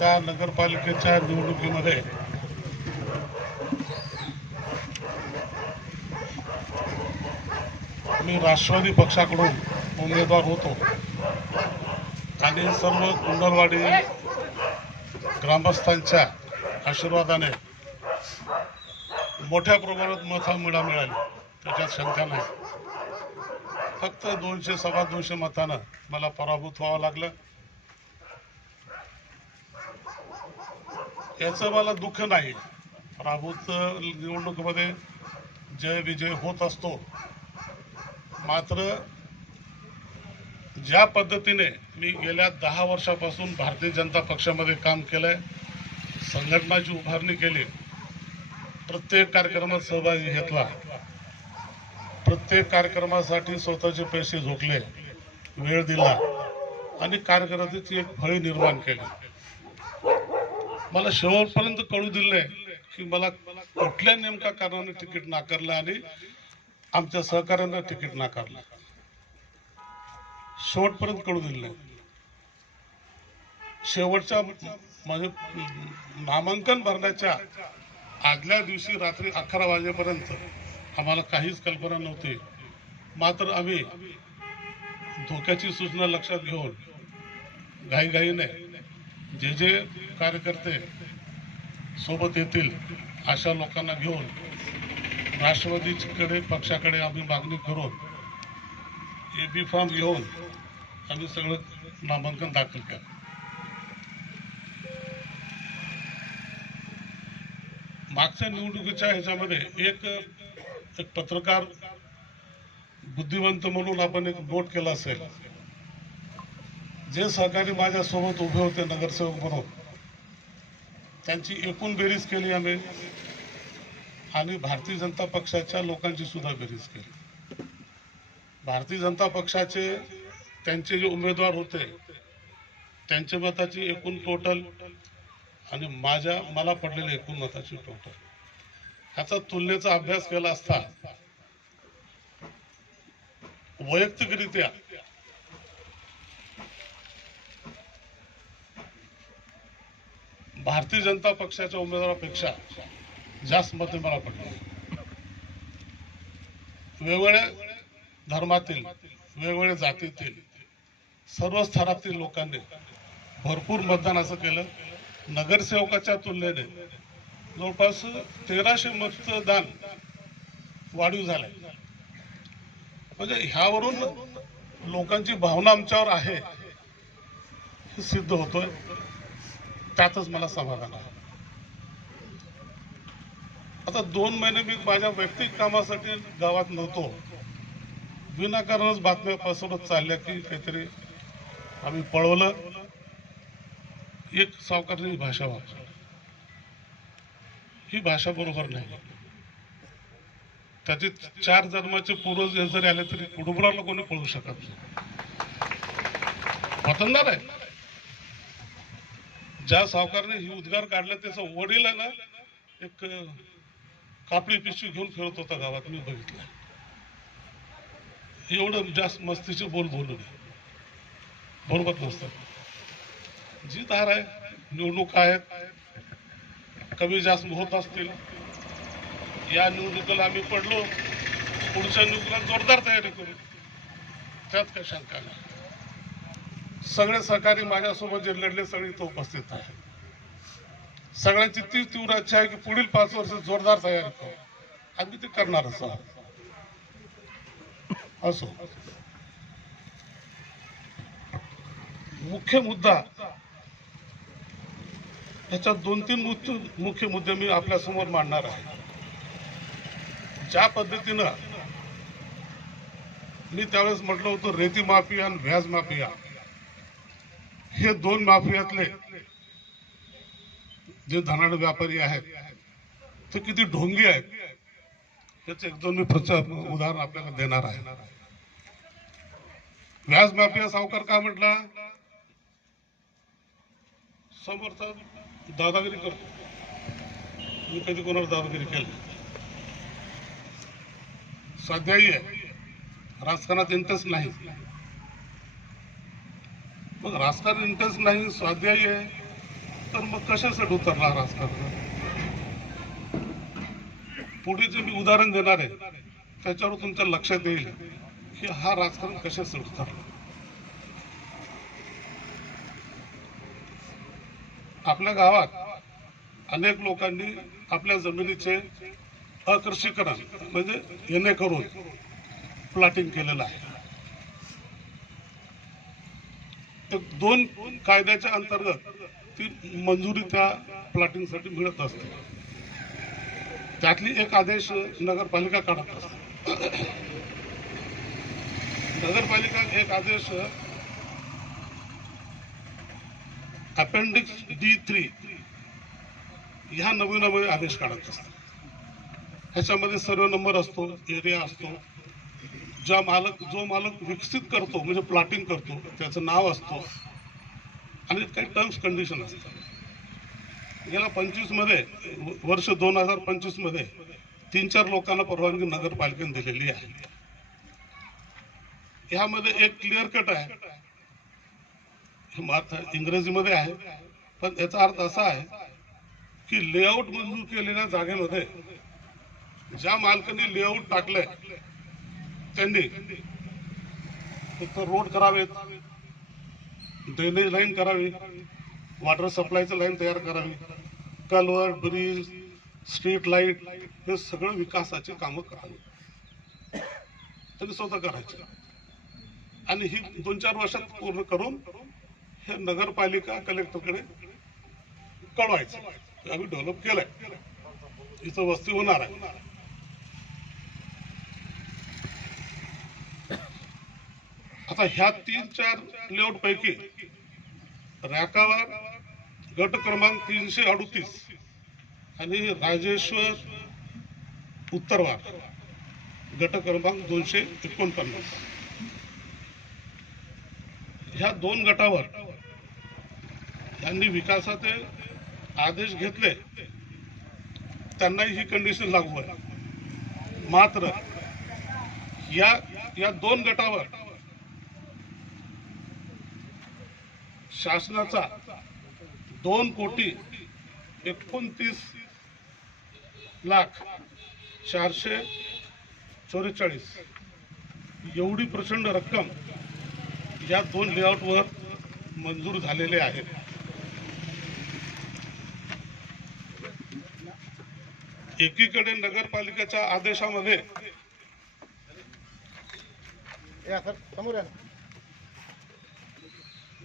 त्या नगरपालिकेच्या निवडणुकीमध्ये मी राष्ट्रवादी पक्षाकडून उमेदवार होतो आणि सर्व कुंडलवाडी ग्रामस्थांच्या आशीर्वादाने मोठ्या प्रमाणात मतं मिळाली, त्याच्यात शंका नाही. फक्त 200-2.25 मतानं मला पराभूत व्हावं लागलं. याचं मला दुःख नाही. पराभूत निवडणुकीमध्ये जय विजय होत असतो. मात्र ज्या पद्धतीने मी गेल्या 10 वर्षापासून भारतीय जनता पक्षामध्ये काम केलंय, संघटनाची उभारणी केली, प्रत्येक कार्यक्रमात सहभागी घेतला, प्रत्येक कार्यक्रमासाठी स्वतःचे पैसे झोकले, वेळ दिला आणि कार्यकर्त्याची एक फळी निर्माण केली. मला शेवटपर्यंत कळू दिलं नाही की मला कुठल्या नेमका कारणाने तिकीट नाकारलं आणि आमच्या सहकार्यांना तिकीट नाकारलं. शेवटपर्यंत कळू दिलं नाही. शेवटच्या म्हणजे नामांकन भरण्याच्या आदल्या दिवशी रात्री 11 वाजेपर्यंत आम्हाला काहीच कल्पना नव्हती. मात्र आम्ही धोक्याची सूचना लक्षात घेऊन घाईघाईने जे कार्यकर्ते सोबत येतील अशा लोकांना घेऊन राष्ट्रवादीकडे पक्षाकडे आम्ही मागणी करून AB फॉर्म घेऊन आम्ही सगळं नामांकन दाखल केलं. मागच्या निवडणुकीच्या ह्याच्यामध्ये एक पत्रकार बुद्धिवंत म्हणून आपण एक नोट केला असेल, जे सहकारी माझ्यासोबत उभे होते नगरसेवक म्हणून, त्यांची एकूण बेरीज केली आम्ही आणि भारतीय जनता पक्षाच्या लोकांची सुद्धा बेरीज केली. भारतीय जनता पक्षाचे त्यांचे जे उमेदवार होते त्यांच्या मताची एकूण टोटल आणि मला पडलेले एकूण मताची टोटल ह्याचा तुलनेचा अभ्यास केला असता वैयक्तिकरित्या भारतीय जनता पक्षाच्या उमेदवारापेक्षा जास्त मते मला पडली. वेगवेगळ्या धर्मातील, वेगवेगळ्या जातीतील, सर्व स्तरातील लोकांनी भरपूर मतदान असं केलं. नगरसेवकाच्या तुलनेने जवळपास 1300 मतदान वाढीव झाले. म्हणजे ह्यावरून लोकांची भावना आमच्यावर आहे हे सिद्ध होतोय. त्यातच मला समाधान आहे. आता 2 महिने मी माझ्या वैयक्तिक कामासाठी गावात नव्हतो. विनाकारणच बातम्या पसरत चालल्या की काहीतरी आम्ही पळवलं. एक सावकारची भाषा वापरली, ही भाषा बरोबर नाही. त्याचे 4 जन्माचे पूर्वज जरी आले तरी कुटुंबाला कोणी पळवू शकत नाही. वतनदार आहे. ज्या सावकारने ही उद्गार काढला त्याचा वडील आहे ना, एक कापडी पिशवी घेऊन फिरत होता गावात, मी बघितलं. एवढं जास्त मस्तीचे बोलू नये, बरोबर नसतं. जी धार आहे, निवडणूक आहेत, कमी जास्त होत असतील. या निवडणुकीला आम्ही पडलो, पुढच्या निवडणुकीला जोरदार तयारी करू, त्यात काही शंका नाही. सगळे सहकारी माझ्यासोबत जे लढले सगळे इथं उपस्थित आहे. सगळ्यांची ती तीव्र इच्छा आहे की पुढील 5 वर्ष जोरदार तयारी करू. आम्ही ते करणारच आहोत. असो, मुख्य मुद्दा याच्यात 2-3 मुख्य मुद्दे मी आपल्या समोर मांडणार आहे. ज्या पद्धतीनं मी त्यावेळेस म्हटलं होतं रेती माफिया आणि व्याज माफिया, हे 2 माफियातले जे धनाढ्य व्यापारी आहेत ते किती ढोंगी आहेत याचे 1-2 मी उदाहरण आपल्याला देणार आहे. व्याज माफिया सावकार काय म्हटला, समोरचा दादागिरी करतो. मी कधी कोणावर दादागिरी केली? स्वाध्यायी आहे, राजकारणात इंटरेस्ट नाही. मग राजकारण इंटरेस्ट नाही, स्वाध्यायी आहे, तर मग कशासाठी उतरला राजकारणात? पुढे जे मी उदाहरण देणार आहे त्याच्यावर तुमच्या लक्षात येईल की हा राजकारण कशासाठी उतरला. आपल्या गावात अनेक लोकांनी आपल्या जमिनीचे आकर्षीकरण म्हणजे येणे करून प्लॉटिंग केलेलं आहे. दोन कायद्याच्या अंतर्गत ती मंजुरी त्या प्लॉटिंगसाठी मिळत असते. त्यातली एक आदेश नगरपालिका काढत असते. नगरपालिका एक आदेश अपेंडिक्स D3 ह्या नवीन आदेश काढत असते. ह्याच्यामध्ये सर्व नंबर असतो, एरिया असतो, जो मालक विकसित करतो म्हणजे प्लॉटिंग करतो त्याचं नाव असतो आणि काही टर्म्स कंडिशन असतात. गेल्या 25 मध्ये वर्ष 2025 मध्ये 3-4 लोकांना परवानगी नगरपालिकेने दिलेली आहे. यामध्ये एक क्लिअर कट आहे, इंग्रजीमध्ये आहे, पण याचा अर्थ असा आहे की लेआउट मंजूर केलेल्या जागेमध्ये ज्या मालकांनी लेआउट टाकलंय त्यांनी रोड करावेत, ड्रेनेज लाईन करावी, वॉटर सप्लायचं लाईन तयार करावी, कल्वर्ट, ब्रिज, स्ट्रीट लाईट हे सगळं विकासाची कामं करावी त्यांनी स्वतः करायचे. आणि ही 2-4 वर्षात पूर्ण करून हे नगरपालिका कलेक्टरकडे कळवायचं आम्ही डेव्हलप केलंय, इथं वस्ती होणार आहे. आता ह्या 3-4 लेआउट पैकी रॅकावर गट क्रमांक 338 आणि राजेश्वर उत्तरवार गट क्रमांक 249 ह्या 2 गटावर यांनी विकासाचे आदेश घेतले, त्यांनाही ही कंडिशन लागू आहे. मात्र या 2 गटावर शासनाचा 2,29,444 एवढी प्रचंड रक्कम या 2 लेआउटवर मंजूर झालेले आहे. एकीकडे नगरपालिकेच्या आदेशामध्ये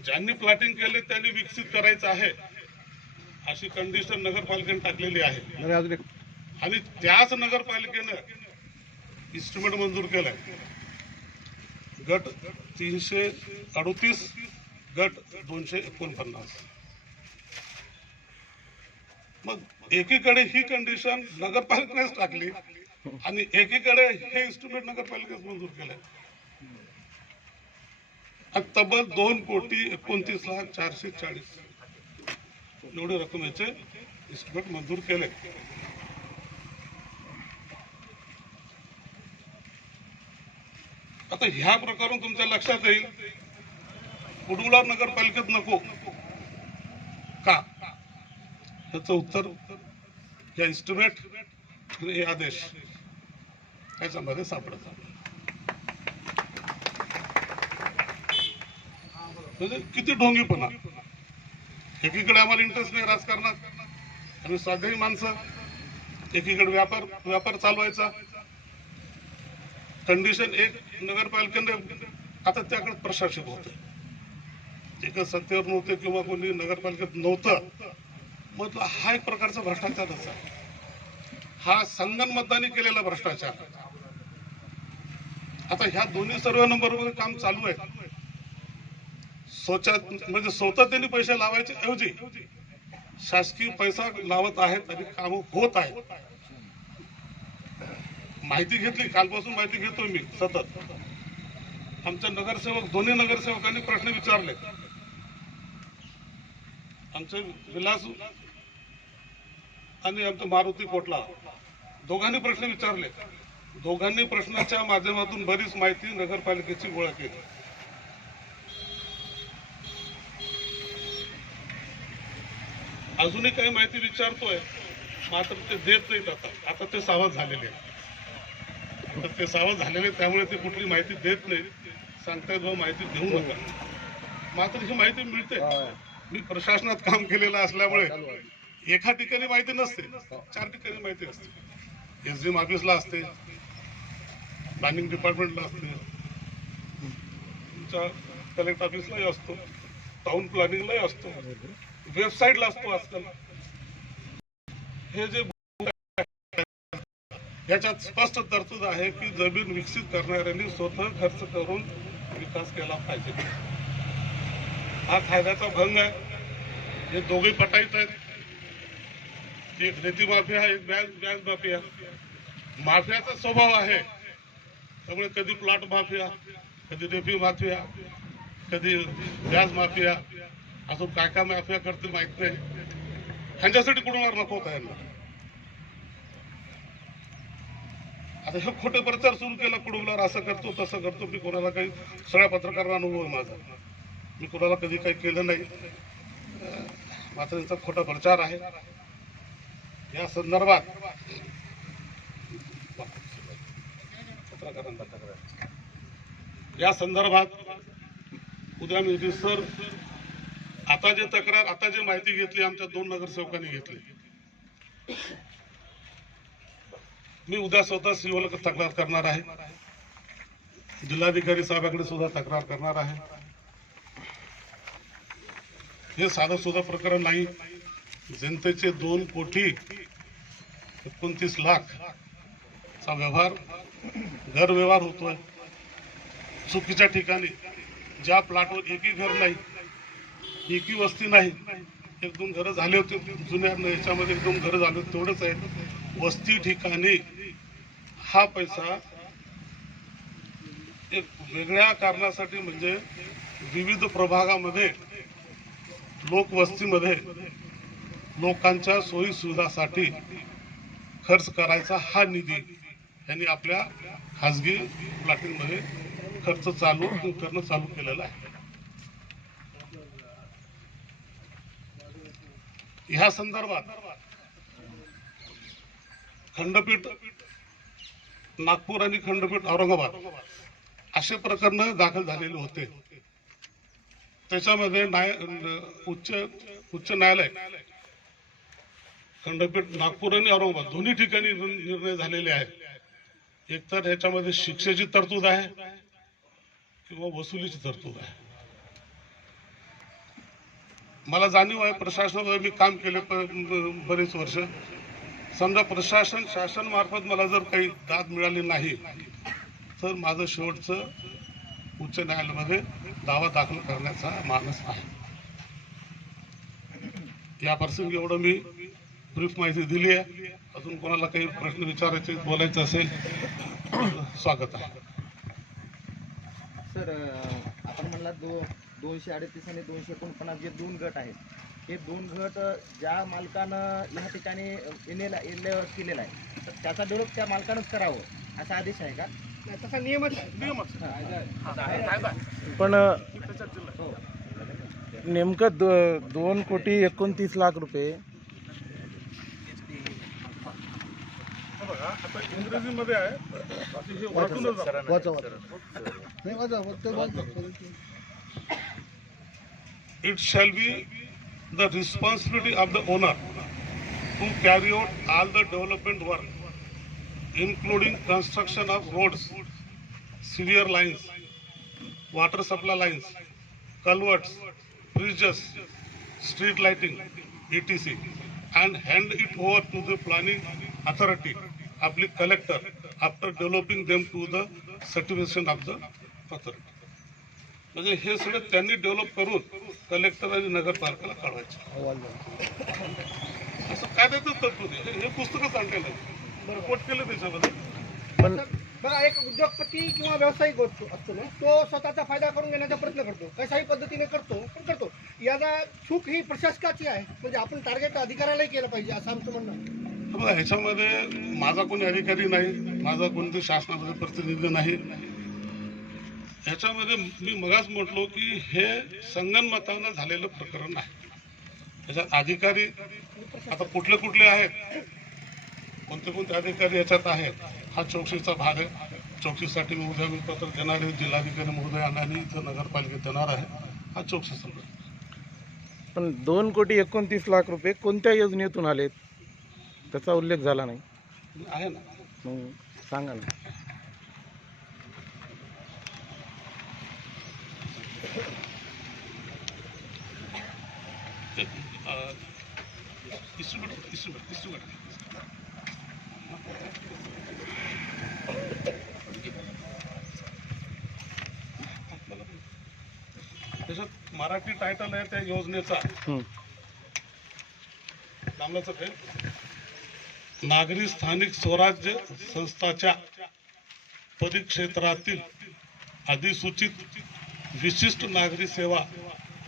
ज्यांनी प्लॉटिंग केले त्यांनी विकसित करायचं आहे अशी कंडिशन नगरपालिकेने टाकलेली आहे. आणि त्याच नगरपालिकेनं इस्टिमेट मंजूर केलाय गट 338 गट 249. मग एकीकडे ही कंडिशन नगरपालिकेनेच टाकली आणि एकीकडे हे इस्टिमेट नगरपालिकेने मंजूर केलंय. तब्बल 2,29,440 एवढे रकमेचे इस्टिमेट मंजूर केले. आता ह्या प्रकारून तुमच्या लक्षात येईल कुडुला नगरपालिकेत नको का? याचं उत्तर या इस्टिमेट आणि हे आदेश याच्यामध्ये सापडत. म्हणजे किती ढोंगीपणा. एकीकडे आम्हाला इंटरेस्ट नाही राजकारणात, आम्ही स्वाध्यायी माणसं, एकीकडे व्यापार चालवायचा. कंडिशन एक नगरपालिकेने आता त्याकडे प्रशासक होते, एकच सत्तेवर नव्हते किंवा कोणी नगरपालिकेत नव्हतं, म्हटलं हा एक प्रकारचा भ्रष्टाचारच आहे. हा संगनमताने केलेला भ्रष्टाचार. आता ह्या दोन्ही सर्व नंबरवर काम चालू आहे. स्वतः त्यांनी पैसे लावायचे ऐवजी शासकीय पैसा लावत आहेत आणि काम होत आहेत. माहिती घेतली, कालपासून माहिती घेतोय मी सतत. आमचे नगरसेवक, दोन्ही नगरसेवकांनी प्रश्न विचारले. आमचे विलास आणि आमचे मारुती कोटला दोघांनी प्रश्न विचारले. दोघांनी प्रश्नाच्या माध्यमातून बरीच माहिती नगरपालिकेची गोळा केली. अजूनही काही माहिती विचारतोय, मात्र ते देत नाहीत. आता ते सावध झालेले आहेत. आता ते सावध झालेले त्यामुळे ते कुठली माहिती देत नाही. सांगतायत भाऊ माहिती देऊ नका, मात्र ही माहिती मिळते. मी प्रशासनात काम केलेलं असल्यामुळे एका ठिकाणी माहिती नसते, 4 ठिकाणी माहिती असते. SDM ऑफिसला असते, प्लॅनिंग डिपार्टमेंटला असते, तुमच्या कलेक्ट ऑफिसलाही असतो, टाउन प्लॅनिंगलाही असतो, वेबसाईटला असतो. आजकाल हे जे याच्यात स्पष्ट तरतूद आहे की जमीन विकसित करणाऱ्यांनी स्वतः खर्च करून विकास केला पाहिजे. हा कायद्याचा भंग आहे. हे दोघे पटाईत आहेत. एक रेती माफिया, एक व्याज माफिया. माफियाचा स्वभाव आहे, त्यामुळे कधी प्लॉट माफिया, कधी रेती माफिया, कधी व्याज माफिया, अजून काय काय माफिया करते माहित नाही. ह्यांच्यासाठी कुणाला नको होता यांना. आता हे खोटे प्रचार सुरू केला, कुडुंबला असं करतो तसं करतो. मी कोणाला काही, सगळ्या पत्रकारांना अनुभव आहे माझा, मी कोणाला कधी काही केलं नाही. मात्र यांचा खोटा प्रचार आहे. या संदर्भात उद्या मी रिसर आता जी माहिती घेतली आमच्या 2 नगरसेवकांनी घेतली, मी उद्या स्वतः सीओला तक्रार करणार आहे. जिल्हाधिकारी साहेबांकडे सुद्धा तक्रार करणार आहे. हे साधं सुद्धा प्रकरण नाही. जनतेचे 2,29,00,000 चा व्यवहार, गैरव्यवहार होतोय. चुकीच्या ठिकाणी, ज्या प्लॉटवर एकही घर नाही, एकही वस्ती नाही. 1-2 घरं झाले होते जुन्या याच्यामध्ये, 1-2 घरं झाले होते, तेवढेच आहेत. वस्ती ठिकाणी हा पैसा एक वेगळ्या कारणासाठी, म्हणजे विविध प्रभागामध्ये लोकवस्तीमध्ये लोकांच्या सोयी सुविधासाठी खर्च करायचा हा निधी यांनी आपल्या खाजगी प्लॉटिंगमध्ये खर्च करणं चालू केलेला आहे. ह्या संदर्भात खंडपीठ नागपूर आणि खंडपीठ औरंगाबाद असे प्रकरण दाखल झालेले होते. त्याच्यामध्ये उच्च न्यायालय, खंडपीठ नागपूर आणि औरंगाबाद दोन्ही ठिकाणी निर्णय झालेले आहेत. एकतर ह्याच्यामध्ये शिक्षेची तरतूद आहे किंवा वसुलीची तरतूद आहे. मला जाणीव आहे, प्रशासनामध्ये मी काम केले बरेच वर्ष. समजा शासन मार्फत मला जर काही दाद मिळाली नाही तर माझं शेवटचं उच्च न्यायालयामध्ये दावा दाखल करण्याचा मानस आहे. या प्रसंगी एवढं मी ब्रीफ माहिती दिली आहे. अजून कोणाला काही प्रश्न विचारायचे, बोलायचं असेल, स्वागत आहे. सर, आपण म्हणला 238 आणि 249 जे 2 गट आहेत, हे 2 गट ज्या मालकानं या ठिकाणी केलेला आहे, तर त्याचा डेव्हलप त्या मालकानंच करावं असा आदेश आहे का? तसा नियमच पण नेमकं 2,29,00,000 रुपये आता इंग्रजीमध्ये आहे. It shall be the responsibility of the owner to carry out all the development work, including construction of roads, sewer lines, water supply lines, culverts, bridges, street lighting, etc., and hand it over to the planning authority, public collector, after developing them to the certification of the authority. म्हणजे हे सगळं त्यांनी develop करून collector आणि नगरपालिकेला कळवायचं, असं कायद्याचं तरतूद आहे. हे पुस्तकच आणलेलं आहे, रिपोर्ट केलं त्याच्यामध्ये. पण बघा, एक उद्योगपती किंवा व्यावसायिक असतो ना, तो स्वतःचा फायदा करून घेण्याचा प्रयत्न करतो, कशाही पद्धतीने करतो. याचा चूक ही प्रशासकाची आहे, म्हणजे आपण टार्गेट अधिकाऱ्यालाही केलं पाहिजे असं आमचं म्हणणं आहे. बघा, ह्याच्यामध्ये माझा कोणी अधिकारी नाही, माझा कोणते शासनामध्ये प्रतिनिधी नाही. ह्याच्यामध्ये मी मगाच म्हटलो की हे संगनमतानं झालेलं प्रकरण आहे. याच्यात अधिकारी आता कुठले कुठले आहेत, कोणते कोणते अधिकारी याच्यात आहेत, हा चौकशीचा भाग आहे. चौकशीसाठी उद्या मी पत्र देणार आहे जिल्हाधिकारी महोदयांना आणि इथं नगरपालिकेत देणार आहे. हा चौकशीचा भाग. पण 2,29,00,000 रुपये कोणत्या योजनेतून आलेत त्याचा उल्लेख झाला नाही. आहे ना. मग सांगा ना. त्याच्यात मराठी टायटल आहे त्या योजनेचा, हं. नामचं काय, नागरी स्थानिक स्वराज्य संस्थाच्या परिक्षेत्रातील अधिसूचित विशिष्ट नागरी सेवा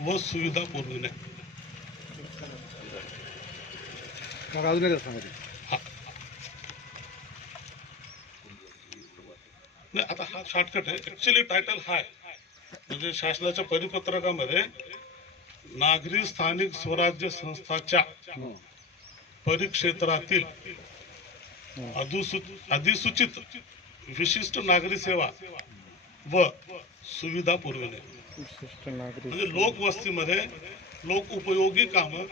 व सुविधा पुरविणे. हा. नाही, आता हा शॉर्टकट आहे. ऍक्च्युली टायटल हा आहे, म्हणजे शासनाच्या परिपत्रकामध्ये नागरी स्थानिक स्वराज्य संस्थाच्या परिक्षेत्रातील अधिसूचित विशिष्ट नागरी सेवा व सुविधा पुरविणे. विशिष्ट नागरिक म्हणजे लोकवस्तीमध्ये लोक उपयोगी कामं,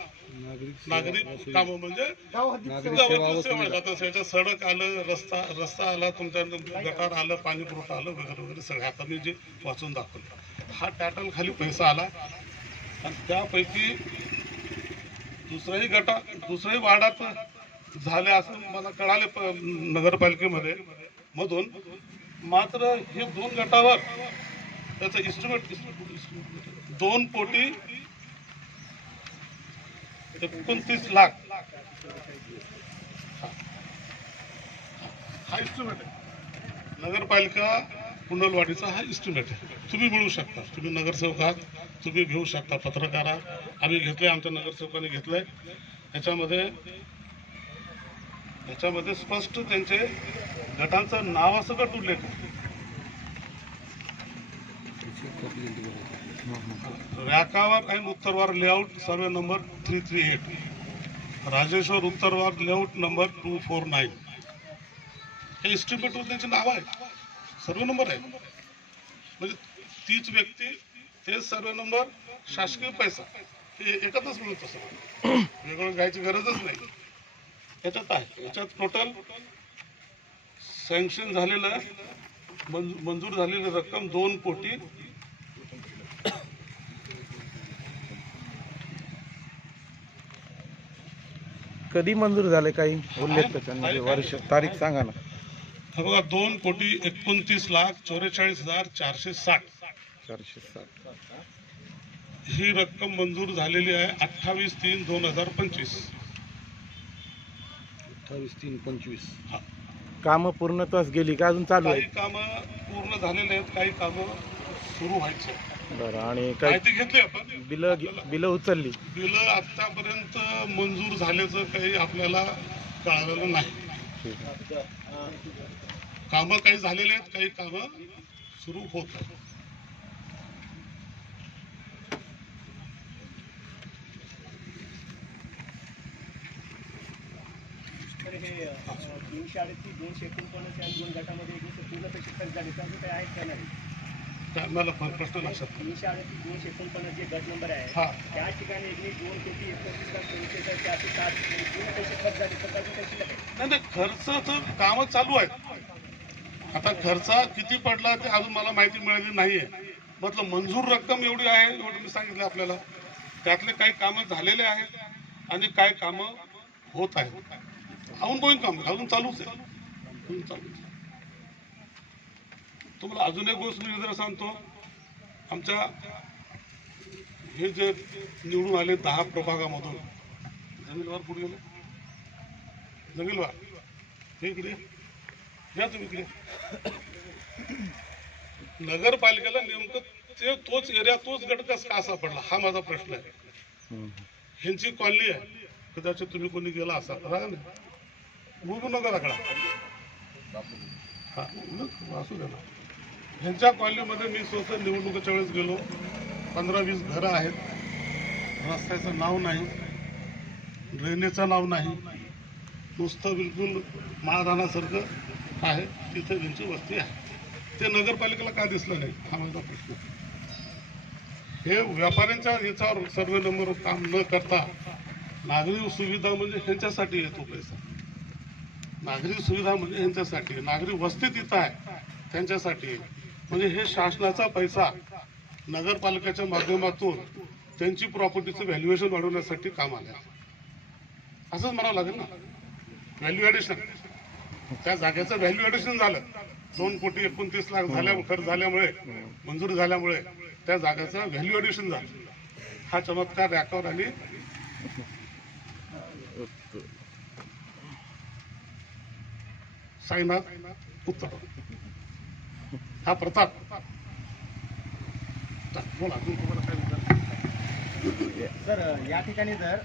नागरी कामं म्हणजे गावातलं सेवा जात असायच्या. सडक आलं, रस्ता आला, तुमच्या गटार आलं, पाणी पुरवठा आलं, वगैरे वगैरे सगळं. आता मी जे वाचून दाखवलं, हा टायटल खाली पैसा आला आणि त्यापैकी दुसऱ्याही वार्डात झाले असं मला कळाले नगरपालिकेमध्ये मधून. मात्र हे 2 गटावर त्याचं इस्टिमेट 2,29,00,000 हा इस्टिमेट आहे. नगरपालिका कुंडलवाडीचा हा इस्टिमेट आहे. तुम्ही मिळू शकता, तुम्ही नगरसेवक आहात, तुम्ही घेऊ शकता, पत्रकार आहात. आम्ही घेतलंय, आमच्या नगरसेवकांनी घेतलंय. याच्यामध्ये स्पष्ट त्यांचे गटांचं नावासकट उल्लेख आहे. रॅकावर आणि Uttarwar layout survey number 338, Rajeshwar Uttarwar layout number 249. हे इस्टिमेटवर त्यांचे नाव आहे, सर्वे नंबर आहे. म्हणजे तीच व्यक्ती, तेच सर्वे नंबर, शासकीय पैसा, हे एकत्रच मिळतं सगळं, वेगळं घ्यायची गरजच नाही. याच्यात आहे, याच्यात टोटल सँक्शन झालेलं मंजूर झालेली रक्कम 2 कोटी कधी मंजूर झाले काही उल्लेख त्याच्यामध्ये वर्ष तारीख सांगा ना. हा बघा, 2,29,44,460 ही रक्कम मंजूर झालेली आहे 28/3/2025. 28/3/25. हा. कामं पूर्णत्वास गेली का अजून चालू काही आहे? कामं पूर्ण झालेली आहेत, काही कामं सुरू व्हायचे. बरं. आणि काही माहिती घेतली आपण. बिलं उचलली? बिलं आतापर्यंत मंजूर झाल्याचं काही आपल्याला कळालेलं नाही. ठीक आहे. कामं काही झालेले आहेत, काही कामं सुरू होत आहेत. तर हे 338, 249 या 2 गटामध्ये पूर्ण पैसे खर्च झाले, त्याचं काही आहे का नाही? त्या मला प्रश्न लक्षात आला. 338, 249 जे गट नंबर आहे, हा. त्या ठिकाणी 2,29,44,460 पूर्ण पैसे खर्च झाले, तर त्याचं काही शिल्लक आहे? नाही, खर्चाचं कामं चालू आहेत. आता खर्च किती पडला ते अजून मला माहिती मिळाली नाहीये. मतलब मंजूर रक्कम एवढी आहे, एवढं मी सांगितलं आपल्याला. त्यातले काही कामं झालेले आहेत आणि काही कामं होत आहेत. गोईंग काम अजून चालूच आहे, अजून चालूच आहे. तुम्हाला अजून एक गोष्ट मी जरा सांगतो. आमच्या हे जे निवडून आले 10 प्रभागामधून, जमीलवार कुठे गेले? जमीलवार हे इकडे या, तुम्ही इकडे. नगरपालिकेला नेमकं तोच एरिया, तोच गट कसा का सापडला, हा माझा प्रश्न आहे. ह्यांची कॉलनी आहे, कदाचित तुम्ही कोणी गेला असा ना, बोलू नका दाखला. हा, असू द्या ना. ह्यांच्या कॉलनीमध्ये मी स्वतः निवडणुकीच्या वेळेस गेलो. 15-20 घरं आहेत, रस्त्याचं नाव नाही. ड्रेनेजचं नाव नाही, नुसतं बिलकुल माळरानासारखं आहे, तिथे त्यांची वस्ती आहे. ते नगरपालिकेला का दिसलं नाही हा माझा प्रश्न. हे व्यापाऱ्यांच्या याच्यावर सर्वे नंबर काम न करता नागरी सुविधा म्हणजे ह्यांच्यासाठी येतो पैसा. नागरी सुविधा म्हणजे ह्यांच्यासाठी, नागरी वस्ती तिथं आहे त्यांच्यासाठी. म्हणजे हे शासनाचा पैसा नगरपालिकेच्या माध्यमातून त्यांची प्रॉपर्टीचं व्हॅल्युएशन वाढवण्यासाठी काम आलं असंच म्हणावं लागेल ना. व्हॅल्यू ॲडिशन, त्या जागेचं व्हॅल्यू ॲडिशन झालं. 2,29,00,000 झाल्या खर्च झाल्यामुळे, मंजुरी झाल्यामुळे त्या जागेचं व्हॅल्यू ॲडिशन झालं. हा चमत्कार रॅकवर आणि साईनाथ उत्तर हा प्रताप. बोला तुम्हाला काय विचार. सर या ठिकाणी जर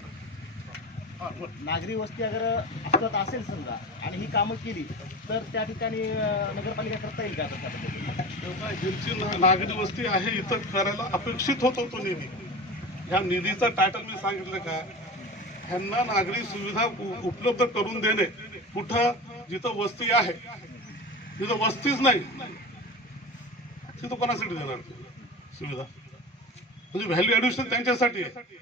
नागरी वस्ती अगर असत असेल समजा आणि ही कामं केली तर त्या ठिकाणी नगरपालिका करता येईल का आता त्या पद्धतीने? ज्यांची नागरी वस्ती आहे इथं करायला अपेक्षित होतो तो निधी. ह्या निधीचा टायटल मी सांगितलं का, ह्यांना नागरी सुविधा उपलब्ध करून देणे. कुठं जिथं वस्ती आहे, जिथं वस्तीच नाही तिथं कोणासाठी देणार सुविधा? म्हणजे व्हॅल्यू ॲडिशन त्यांच्यासाठी आहे.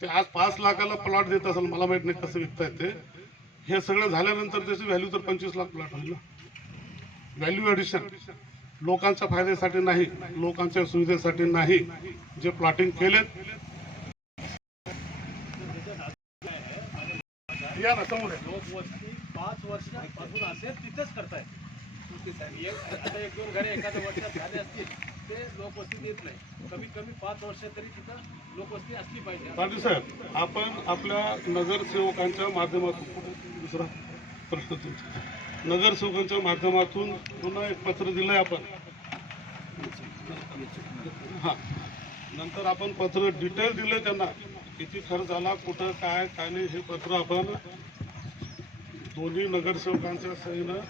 ते आज 5 लाखाला प्लॉट देत असेल, मला माहित नाही कसं विकतायत ते. हे सगळं झाल्यानंतर त्याची व्हॅल्यू तर 25 लाख प्लॉट होईल ना. व्हॅल्यू ॲडिशन लोकांच्या फायद्यासाठी नाही, लोकांच्या सुविधेसाठी नाही. जे प्लॉटिंग केलेत या ना समोर आहे. लोकवस्ती 5 वर्षापासून असेल तिथेच करतायत. आता 1-2 घरे एखाद्या वर्षात झाले असतील ते लोकवस्ती देत नाही. कमीत कमी 5 वर्ष तरी तिथं लोकवस्ती असली पाहिजे. पाटील साहेब, आपण आपल्या नगरसेवकांच्या माध्यमातून, दुसरा प्रश्न तुमचा, नगरसेवकांच्या माध्यमातून पुन्हा एक पत्र दिलंय आपण. हां, नंतर आपण पत्र डिटेल दिलं त्यांना, किती खर्च झाला, कुठं काय काय नाही. हे पत्र आपण दोन्ही नगरसेवकांच्या सहीनं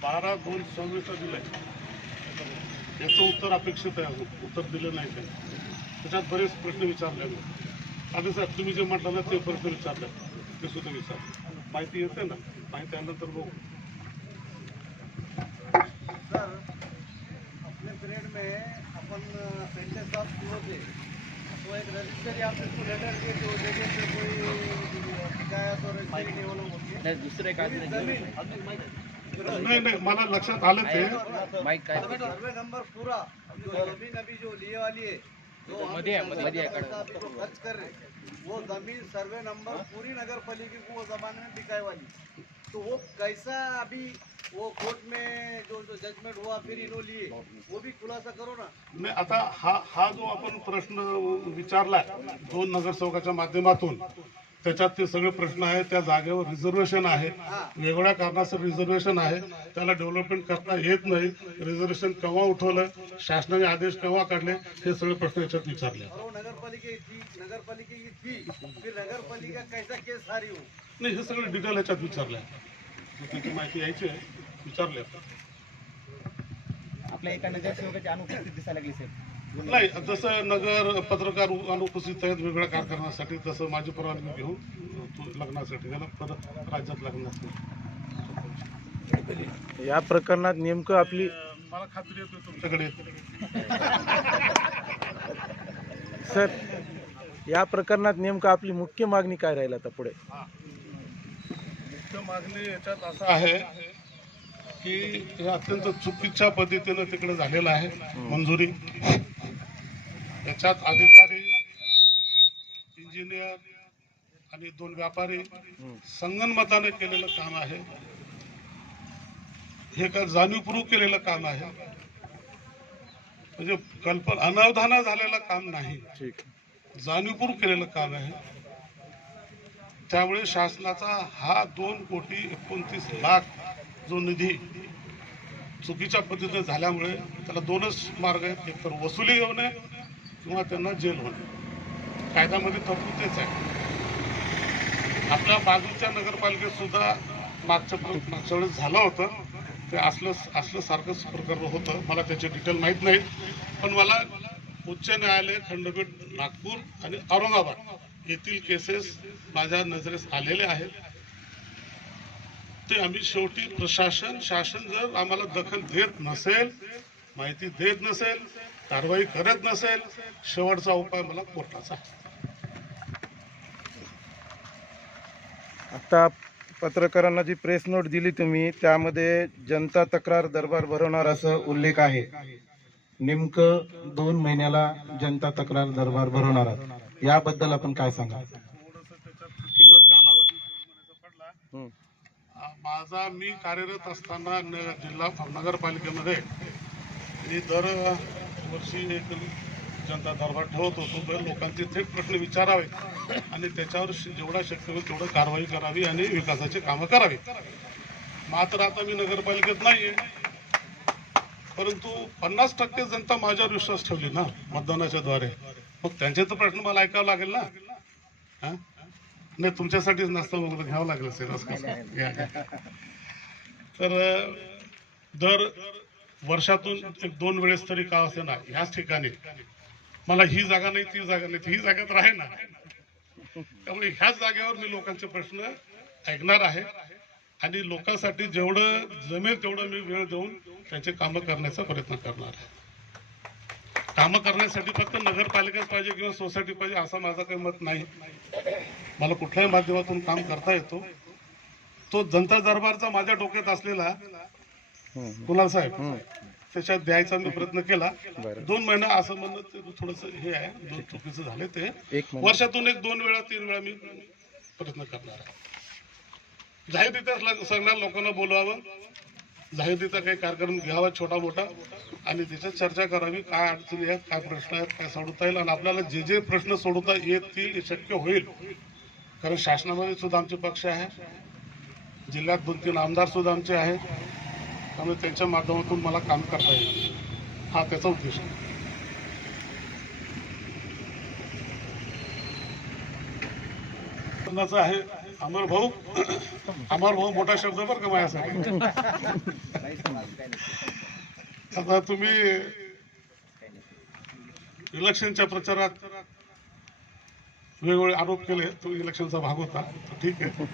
12/2/26 दिलंय. याचं उत्तर अपेक्षित आहे. अजून उत्तर दिलं नाही ते. त्याच्यात बरेच प्रश्न विचारले मी. पाटील साहेब तुम्ही जे म्हटलं ना ते प्रश्न विचारले, ते सुद्धा विचारले. माहिती येते ना, माहिती आल्यानंतर बघू. सर अपने पीरियड में अपन सेंटर साहब क्लोज है तो एक रजिस्टर या फिर लेटर के जो जगह पे कोई शिकायत और रजिस्ट्री नहीं होना होती है. दुसरे नाही नाही, मला लक्षात आलं ते. माईक काय सर्वे नंबर पूरा जो जमीन अभी जो लिए वाली है जो हम अभी जो खर्च कर रहे वो जमीन सर्वे नंबर पूरी नगर पालिका को वो जमाने में बिकाए वाली. तो वो कैसा अभी वो कोर्ट में जो जजमेंट हुआ फिर इन्हों लिए वो भी खुलासा करो ना. नाही, आता हा जो आपण प्रश्न विचारलाय 2 नगरसेवकाच्या माध्यमातून, त्याच्यात ते सगळे प्रश्न आहेत. त्या जागेवर रिझर्वेशन आहे, वेगळ्या कारणाचं रिझर्वेशन आहे, त्याला डेव्हलपमेंट करता येत नाही. रिझर्वेशन केव्हा उठवलं, शासनाने आदेश केव्हा काढले, हे सगळे प्रश्न याच्यात विचारले. और वो नगर पालिका की थी फिर नगर पालिका कैसा केस हारी हो. नाही, हे सगळे डिटेल ह्याच्यात विचारले. त्याची माहिती यायची आहे, विचारले. आपल्या एका नगरसेवकाची अनुपस्थित दिसायला लागली साहेब. नाही, जसं नगर पत्रकार अनुपस्थित आहेत वेगळ्या कारखान्यासाठी, तसं माझी परवानगी घेऊन लग्नासाठी त्याला परत राज्यात लग्नासाठी. या प्रकरणात नेमकं आपली मला खात्री येते तुमच्याकडे येते. सर, या प्रकरणात नेमकं आपली मुख्य मागणी काय राहील आता पुढे? मुख्य मागणी याच्यात असं आहे की हे अत्यंत चुकीच्या पद्धतीनं तिकडे झालेलं आहे मंजुरी. याच्यात अधिकारी, इंजिनियर आणि 2 व्यापारी संगनमताने केलेलं काम आहे. हे का जाणीवपूर्वक केलेलं काम आहे, म्हणजे अनावधाना झालेलं काम नाही, ठीक, जाणीवपूर्वक केलेलं काम आहे. त्यामुळे शासनाचा हा 2,29,00,000 जो निधी चुकीच्या पद्धतीने झाल्यामुळे त्याला 2च मार्ग आहेत. एक तर वसुली होणे किंवा त्यांना जेल होणे. कायद्यामध्ये तरतूद तेच आहे. आपल्या बाजूच्या नगरपालिकेत सुद्धा मागच्या वेळेस झालं होतं ते. असलं सारखंच प्रकरण होतं. मला त्याचे डिटेल माहीत नाही, पण मला उच्च न्यायालय, खंडपीठ नागपूर आणि औरंगाबाद येथील केसेस माझ्या नजरेस आलेले आहेत. ते आम्ही शेवटी शासन जर आम्हाला दखल देत नसेल, माहिती देत नसेल, कारवाई करत नसेल, शेवटचा उपाय मला कोर्टाचा. आता पत्रकारांना जी प्रेस नोट दिली तुम्ही त्यामध्ये जनता तक्रार दरबार भरवणार असं उल्लेख आहे. नेमकं 2 महिन्याला जनता तक्रार दरबार भरवणार आहात, याबद्दल आपण काय सांगा? थोडंसं त्याच्यात चुकीनं कालावधी म्हणायचा पडला. माझा मी कार्यरत असताना जिल्हा नगरपालिकेमध्ये मी दरवर्षी एक जनता दरबार ठेवत होतो. तर लोकांचे थेट प्रश्न विचारावे आणि त्याच्यावर जेवढा शक्य होईल तेवढं कारवाई करावी आणि विकासाची कामं करावी. मात्र आता मी नगरपालिकेत नाहीये, परंतु 50% जनता माझ्यावर विश्वास ठेवली ना मतदानाच्या द्वारे. मग त्यांचे तर प्रश्न मला ऐकावं लागेल ना. हा? नाही, तुमच्यासाठीच नाश्ता वगैरे घ्यावं लागेल असेल असं कसं. तर दर वर्षातून 1-2 वेळेस तरी का असे ना ह्याच ठिकाणी मला ही जागा नाही, ती जागा नाही, ही जागा तर आहे ना. त्यामुळे ह्याच जागेवर मी लोकांचे प्रश्न ऐकणार आहे आणि लोकांसाठी जेवढं जमेल तेवढं मी वेळ देऊन त्यांचे कामं करण्याचा प्रयत्न करणार आहे. कामं करण्यासाठी फक्त नगरपालिकाच पाहिजे किंवा सोसायटी पाहिजे असं माझं काही मत नाही. मला कुठल्याही माध्यमातून काम करता येतो. तो जनता दरबारचा माझ्या डोक्यात असलेला कुणाल साहेब त्याच्यात द्यायचा मी प्रयत्न केला. 2 महिना असं म्हणणं थोडस हे आहे, 2 चुकीचं झाले. ते वर्षातून 1-2 वेळा 3 वेळा मी प्रयत्न करणार आहे. जाहीररित्या सगळ्या लोकांना बोलवावं, जाहीररित्या काही कार्यक्रम घ्यावा छोटा मोठा आणि त्याच्यात चर्चा करावी. काय अडचणी आहेत, काय प्रश्न आहेत, काय सोडवता येईल आणि आपल्याला जे जे प्रश्न सोडवता येतील शक्य होईल. कारण शासनामध्ये सुद्धा आमचे पक्ष आहे, जिल्ह्यात 2-3 आमदार सुद्धा आमचे आहेत. त्यामुळे त्यांच्या माध्यमातून मला काम करता येईल, हा त्याचा उद्देश आहे. आहे अमर भाऊ मोठा शब्द बरं का माझ्यासाठी. आता तुम्ही इलेक्शनच्या प्रचारात वेगवेगळे आरोप केले, तो इलेक्शनचा भाग होता, ठीक आहे.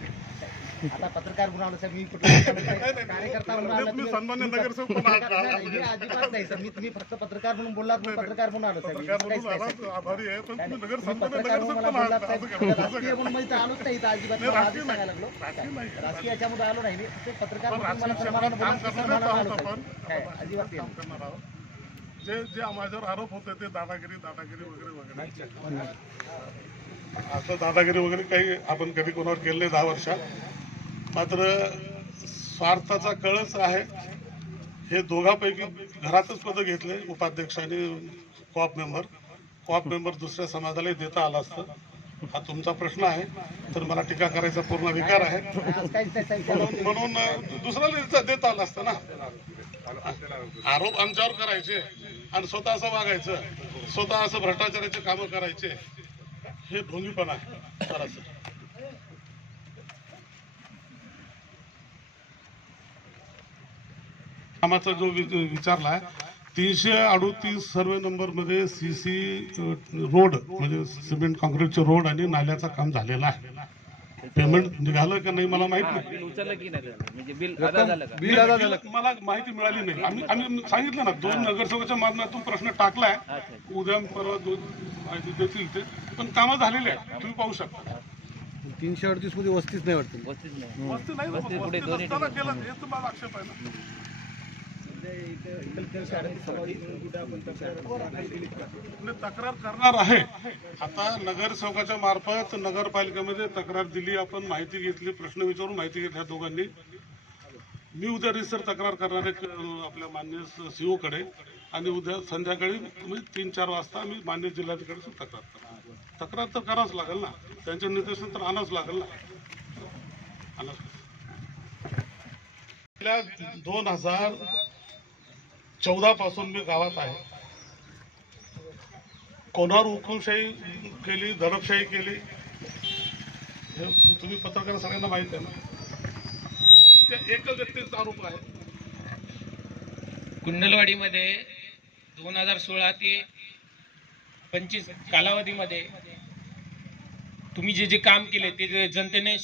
आता पत्रकार म्हणून आलो साहेब, मी कार्यकर्ता म्हणून आलो. तुम्ही सन्मान्य नगरसेवक पण आहात का? हे अजिबात नाही सर, तुम्ही फक्त पत्रकार म्हणून बोललात, मी पत्रकार म्हणून आलो साहेब. आभारी आहे, पण तुम्ही पत्रकार म्हणून मला बोललात साहेब, राजकीय म्हणून मी इथं आलोच नाही. इथं अजिबात मला आधीच सांगायला लागलो, राजकीय याच्यामध्ये आलो नाही मी. ते पत्रकार म्हणून मला सन्मानानं बोललात, सन्मानानं आलो साहेब. काय अजिबात नाही. जे माझ्यावर आरोप होते ते दादागिरी वगैरे असं दादागिरी वगैरे काही आपण कधी कोणावर केलं नाही 10 वर्षात. मात्र स्वार्थाचा कळस आहे. हे दोघांपैकी घरातच पद घेतले, उपाध्यक्ष आणि कॉप मेंबर दुसऱ्या समाजाला देता आला असतं. हा तुमचा प्रश्न आहे, तर मला टीका करायचा पूर्ण अधिकार आहे. म्हणून दुसऱ्याला देता आला असतं ना. आरोप आमच्यावर करायचे आणि स्वतः असं वागायचं, स्वतः असं भ्रष्टाचाराचे कामं करायचे, हे ढोंगीपणा आहे सरासरी. कामाचा जो विचारला 338 सर्वे नंबर मध्ये सीसी रोड म्हणजे सिमेंट कॉन्क्रीटचे रोड आणि नाल्याचं काम झालेलं आहे. पेमेंट निघालं का नाही मला माहित नाही, मला माहिती मिळाली नाही. आम्ही सांगितलं ना 2 नगरसेवकाच्या माध्यमातून प्रश्न टाकलाय, उद्या परवा 2 माहिती देतील ते, पण कामं झालेली आहे, तुम्ही पाहू शकता. 338 मध्ये वस्तीच नाही वाटतं. वस्ती नाही, रस्त्याला केलं हे तर मला आक्षेप आहे ना. तक्रार करणार आहे. आता नगरसेवकाच्या मार्फत नगरपालिकेमध्ये तक्रार दिली, आपण माहिती घेतली, प्रश्न विचारून माहिती घेतली ह्या दोघांनी. मी उद्या रिसर तक्रार करणार आहे आपल्या मान्य सीओ कडे आणि उद्या संध्याकाळी म्हणजे 3-4 वाजता मी मान्य जिल्हाधिकारी तक्रार करणार. तक्रार तर करावंच लागेल ना, त्यांचे निर्देशन तर आणावंच लागेल ना. 2014 पासून मी गावात आहे. कोणावर हुकुमशाही केली, दडपशाही केली, हे तुम्ही पत्रकार सगळ्यांना माहित आहे ना. त्या एकच व्यक्तीचा आरोप आहे. कुंडलवाडीमध्ये 2016 ते 25 कालावधीमध्ये तुम्ही जे जे काम केले ते जनतेने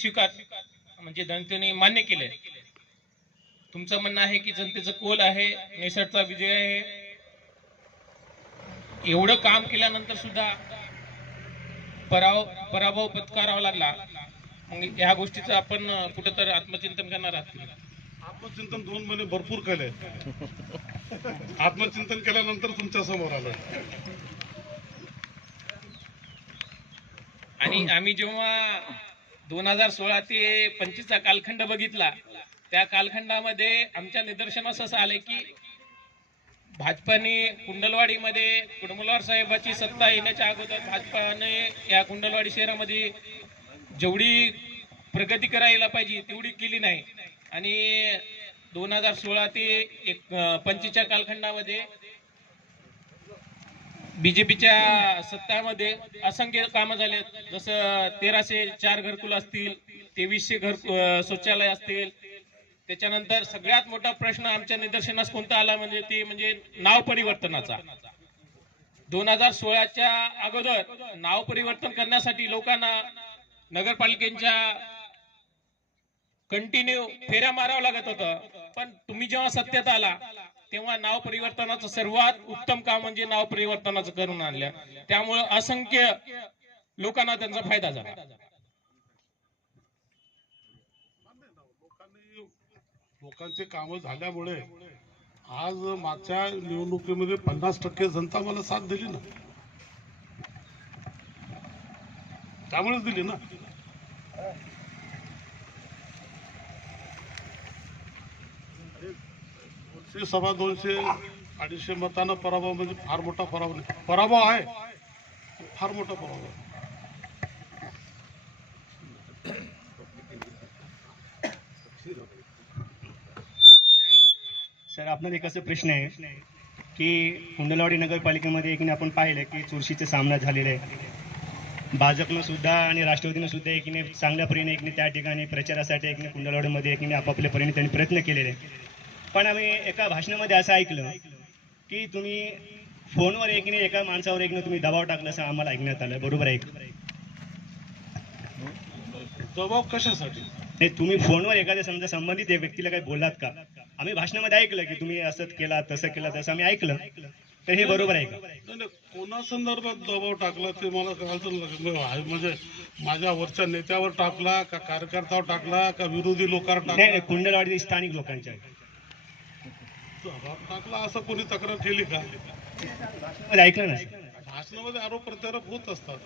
म्हणजे जनतेने मान्य केले. तुमचं म्हणणं आहे की जनतेचं कोल आहे, निसटचा विजय आहे. एवढं काम केल्यानंतर सुद्धा पराभव पत्करावा लागला. मग या गोष्टीचं आपण कुठेतरी आत्मचिंतन करणार आहात. आत्मचिंतन 2 महिने भरपूर केले. आत्मचिंतन केल्यानंतर तुमच्या समोर आलं. आणि आम्ही जेव्हा 2016 ते 25 चा कालखंड बघितला, त्या कालखंडामध्ये आमच्या निदर्शनास असं आलंय की भाजपाने कुंडलवाडीमध्ये कुडमलवार साहेबाची सत्ता येण्याच्या अगोदर भाजपाने या कुंडलवाडी शहरामध्ये जेवढी प्रगती करायला पाहिजे तेवढी केली नाही. आणि 2016 ते 25च्या कालखंडामध्ये बीजेपीच्या सत्तामध्ये असंख्य कामं झाले. जसं 1304 घरकुल असतील, 2300 घर शौचालय असतील. त्याच्यानंतर सगळ्यात मोठा प्रश्न आमच्या निदर्शनास कोणता आला म्हणजे नाव परिवर्तनाचा. 2016च्या अगोदर नाव परिवर्तन करण्यासाठी लोकांना नगरपालिकेच्या कंटिन्यू फेऱ्या मारावं लागत होतं. पण तुम्ही जेव्हा सत्तेत आला तेव्हा नाव परिवर्तनाचं सर्वात उत्तम काम म्हणजे नाव परिवर्तनाचं करून आणलं. त्यामुळे असंख्य लोकांना त्यांचा फायदा झाला. लोकांचे कामं झाल्यामुळे आज मागच्या निवडणुकीमध्ये 50% जनता मला साथ दिली ना, त्यामुळेच दिली ना. सभा 200-250 मतानं पराभव म्हणजे फार मोठा पराभव नाही. पराभव आहे, फार मोठा पराभव आहे. सर, आपल्याला एक असं प्रश्न आहे की कुंडलवाडी नगरपालिकेमध्ये एकीने आपण पाहिलं की चुरशीचे सामना झालेला आहे. भाजपनं सुद्धा आणि राष्ट्रवादीनं सुद्धा एकीने चांगल्या परीने एकीने त्या ठिकाणी प्रचारासाठी एकीने कुंडलवाडीमध्ये एकीने आपापल्या परीने त्यांनी प्रयत्न केलेले. पण आम्ही एका भाषणामध्ये असं ऐकलं की तुम्ही फोनवर एकीने एका माणसावर एकीने तुम्ही दबाव टाकला असं आम्हाला ऐकण्यात आलं. बरोबर आहे? दबाव कशासाठी? नाही, तुम्ही फोनवर एखाद्या समजा संबंधित व्यक्तीला काही बोललात का? आम्ही भाषणामध्ये ऐकलं की तुम्ही असंच केला तसं केलं तसं आम्ही ऐकलं. तर हे बरोबर आहे का? नाही, कोणा संदर्भात दबाव टाकला ते मला कळायचं. म्हणजे माझ्या वरच्या नेत्यावर टाकला का, कार्यकर्त्यावर टाकला का, विरोधी लोकांवर नाही, टाकला? कुंडलवाडी स्थानिक लोकांच्या दबाव टाकला असं कोणी तक्रार केली का? ऐकलं ना. भाषणामध्ये आरोप प्रत्यारोप होत असतात,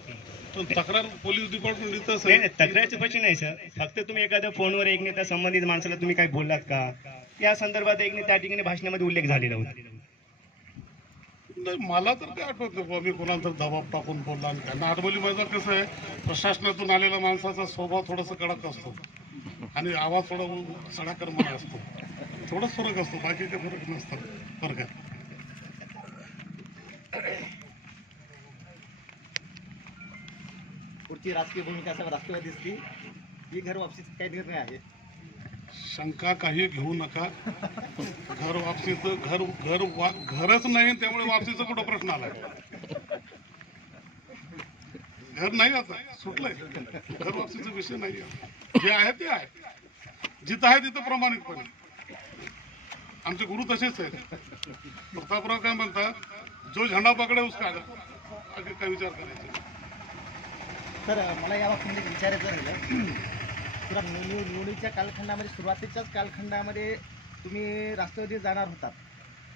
पण तक्रार पोलीस डिपार्टमेंट इथंच नाही आहे. नाही, तक्रारचं प्रश्न नाही सर. फक्त तुम्ही एखाद्या फोनवर एक नेता संबंधित माणसाला तुम्ही काही बोललात का, या संदर्भात एक त्या ठिकाणी भाषणामध्ये उल्लेख झालेला होता. नाही, मला तर काय आठवत नाही मी कोणाला तर दबाव टाकून बोलला. आणि त्यांना नॉर्मली माझा कसं आहे, प्रशासनातून आलेला माणसाचा स्वभाव थोडासा कडक असतो आणि आवाज थोडा सडाकर्मणी असतो. थोडाच फरक असतो, बाकी काही फरक नसतात. फरक आहे. पुढची राजकीय भूमिका असं राष्ट्रवादीची ही घर वापसीचा काय निर्णय आहे? शंका काही घेऊ नका. घर वापसीचं घरच नाही, त्यामुळे वापसीचा कुठं प्रश्न आलाय? घर नाही, आता सुटलंय. घर वापसीचा विषय नाही. जे आहे ते आहे, जिथं आहे तिथं प्रामाणिकपणे. आमचे गुरु तसेच आहेत. प्रतापराव काय म्हणतात, जो झेंडा पकडे उसका आगे काय विचार करायचा. तर मला या बाबतीमध्ये विचारायचं राहिलं, तर निवडणुकीच्या कालखंडामध्ये सुरुवातीच्याच कालखंडामध्ये तुम्ही राष्ट्रवादी जाणार होतात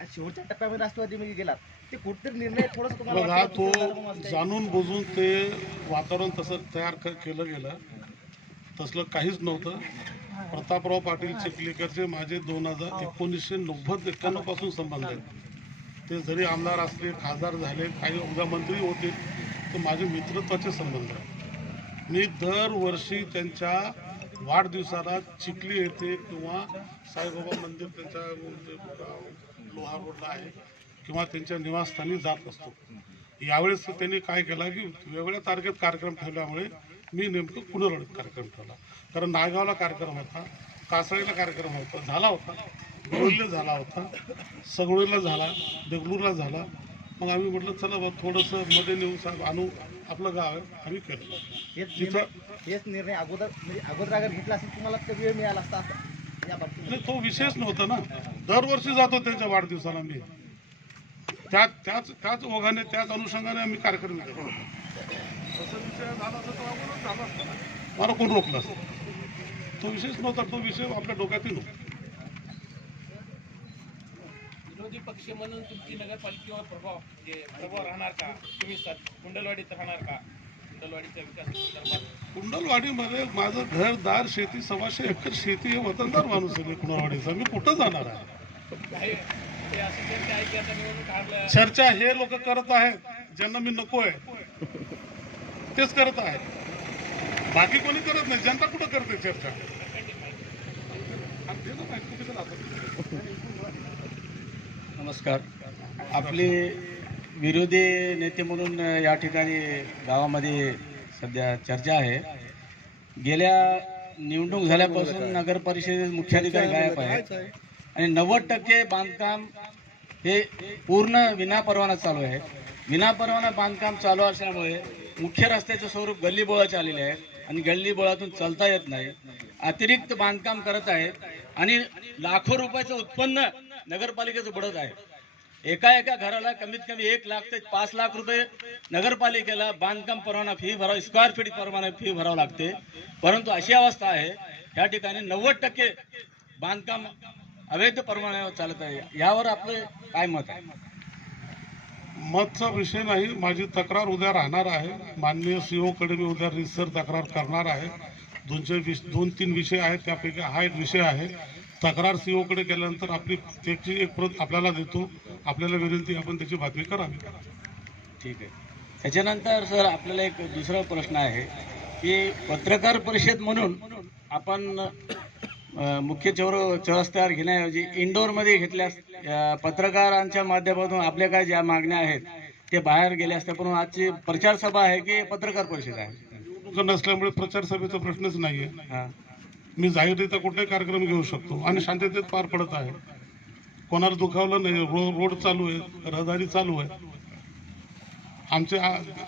आणि शेवटच्या टप्प्यामध्ये राष्ट्रवादीमध्ये गेलात. ते कुठेतरी निर्णय थोडंसं तुम्हाला बघा, वाटतं तो का तुमचा जाणून बुजून ते वातावरण तसं तयार केलं गेलं, तसलं काहीच नव्हतं. प्रतापराव पाटील चिखलीकरचे माझे 1990-91 पासून संबंध आहेत. ते जरी आमदार असले, खासदार झाले, काही उद्या मंत्री होते, तर माझे मित्रत्वाचे संबंध आहेत. मी दरवर्षी त्यांच्या वाढदिवसाला चिखली येथे किंवा साईबाबा मंदिर त्यांच्या लोहार रोडला आहे किंवा त्यांच्या निवासस्थानी जात असतो. यावेळेस त्यांनी काय केलं की वेगवेगळ्या तारखेत कार्यक्रम ठेवल्यामुळे मी नेमकं कुंडलवाडीत कार्यक्रम ठेवला. कारण नायगावला कार्यक्रम होता, कासळीला कार्यक्रम झाला होता, बिरोलीला झाला होता, सगळीला झाला, देगलूरला झाला. मग आम्ही म्हटलं चला बा थोडंसं मध्ये नेऊन साहेब आणू, आपलं गाव आहे, आम्ही केलं. हेच निर्णय अगोदर म्हणजे अगोदर अगर घेतला असेल तुम्हाला तर वेळ मिळाला असता असं या बाबतीत. नाही, तो विषयच नव्हता ना. दरवर्षी जातो त्यांच्या वाढदिवसाला मी. त्याच ओघाने, त्याच अनुषंगाने आम्ही कार्यक्रम केला. तसा विषय झाला तर तो अगोदरच झाला असता ना. मला कोण रोखलं असतं? तो विषयच नव्हता. तो विषय आपल्या डोक्यातही नव्हता. विरोधी पक्ष म्हणून तुमची नगरपालिकेवर प्रभाव राहणार का? तुम्ही कुंडलवाडीत राहणार का? कुंडलवाडीच्या विकासासंदर्भात कुंडलवाडीमध्ये माझं घरदार, शेती, 125 एकर शेती आहे. वतनदार माणूस आहे कुंडलवाडीचा. मी कुठं जाणार आहे? आहे ते असं चर्चा आहे की आता निवडणूक हारल्या चर्चा हे लोक करत आहेत, ज्यांना मी नको आहे तेच करत आहेत. बाकी कोणी करत नाही. जनता कुठं करते चर्चा? नमस्कार. आपले विरोधी नेते म्हणून या ठिकाणी गावामध्ये सध्या चर्चा आहे. गेल्या निवडणूक झाल्यापासून नगर परिषदेत मुख्याधिकारी गायब आहेत आणि 90% बांधकाम हे पूर्ण विनापरवाना चालू आहे. विनापरवाना बांधकाम चालू असल्यामुळे मुख्य रस्त्याचं स्वरूप गल्लीबोळाचे आलेले आहे आणि गल्लीबोळातून चालता येत नाही. अतिरिक्त बांधकाम करत आहेत आणि लाखो रुपयाचं उत्पन्न नगरपालिकेचं बुडत आहे. एका घराला कमीत कमी 1 लाख ते 5 लाख रुपये नगरपालिकेला बांधकाम परवाना फी भरावं, स्क्वेअर फीट परवाना फी भरावं लागते. परंतु अशी अवस्था आहे या ठिकाणी 90% बांधकाम अवैध परवान्यावर चालत आहे. यावर आपलं काय मत आहे? मतचा विषय नाही. माझी तक्रार उद्या राहणार आहे. माननीय सीओ कडे मी उद्या रितसर तक्रार करणार आहे. 2-3 विषय आहेत, त्यापैकी हा एक विषय आहे. तक्रार सीओ कडे केल्यानंतर आपली त्याची एक प्रत आपल्याला देतो. आपल्याला विनंती, आपण त्याची बातमी करावी. ठीक आहे. त्याच्यानंतर सर आपल्याला एक दुसरा प्रश्न आहे की पत्रकार परिषद म्हणून आपण मुख्य चौरस्त्यावर घेण्याऐवजी इंडोरमध्ये घेतल्यास पत्रकारांच्या माध्यमातून आपल्या काय ज्या मागण्या आहेत ते बाहेर गेले असते. पण आजची प्रचार सभा आहे की पत्रकार परिषद आहे? निवडणुका नसल्यामुळे प्रचार सभेचा प्रश्नच नाहीये. हां, मी जाहीररित्या कुठलाही कार्यक्रम घेऊ शकतो आणि शांततेत पार पडत आहे. कोणाला दुखावलं नाही. रोड चालू आहे, रहदारी चालू आहे.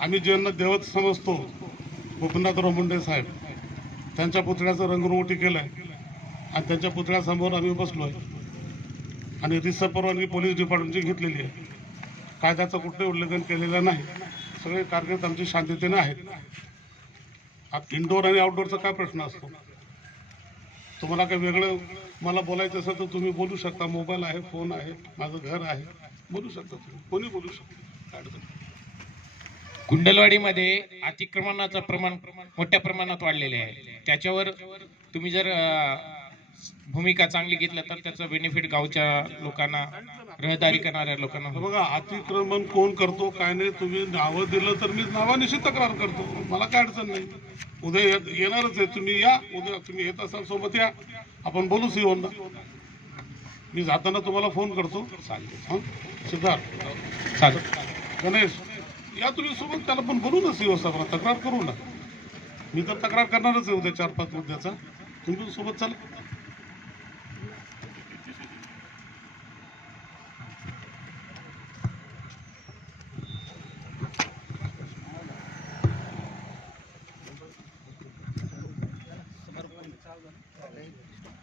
आम्ही ज्यांना देवत समजतो, गोपीनाथराव मुंडे साहेब, त्यांच्या पुतळ्याचं रंगरुगटी केलंय आणि त्यांच्या पुतळ्यासमोर आम्ही बसलोय आणि रितसर परवानगी पोलीस डिपार्टमेंटची घेतलेली आहे. कायद्याचं कुठलंही उल्लंघन केलेलं नाही. सगळे कार्यकर्ते आमचे शांततेने आहेत. इंडोर आणि आउटडोरचा काय प्रश्न असतो? तुम्हाला काही वेगळं मला बोलायचं असेल तर तुम्ही बोलू शकता. मोबाईल आहे, फोन आहे, माझं घर आहे, बोलू शकता तुम्ही. कोणी बोलू शकतो, काय अडचण नाही. कुंडलवाडीमध्ये अतिक्रमणाचं प्रमाण मोठ्या प्रमाणात वाढलेले आहे. त्याच्यावर तुम्ही जर भूमिका चांगली घेतलं तर त्याचा बेनिफिट गावच्या लोकांना, रहदारी करणाऱ्या लोकांना होईल. बघा, अतिक्रमण कोण करतो काय नाही, तुम्ही नावं दिलं तर मी नावानिशी तक्रार करतो. मला काय अडचण नाही. उद्या येणारच आहे. तुम्ही या, उद्या तुम्ही येत असाल सोबत या, आपण बोलू सीओना. मी जाताना तुम्हाला फोन करतो. चालेल. सिद्धार्थ, चालेल. गणेश, या तुम्ही सोबत, त्याला पण बोलू ना सीओ साहेबांना, तक्रार करू ना. मी तर तक्रार करणारच आहे उद्या 4-5 मुद्द्याचा. तुम्ही पण सोबत चाल.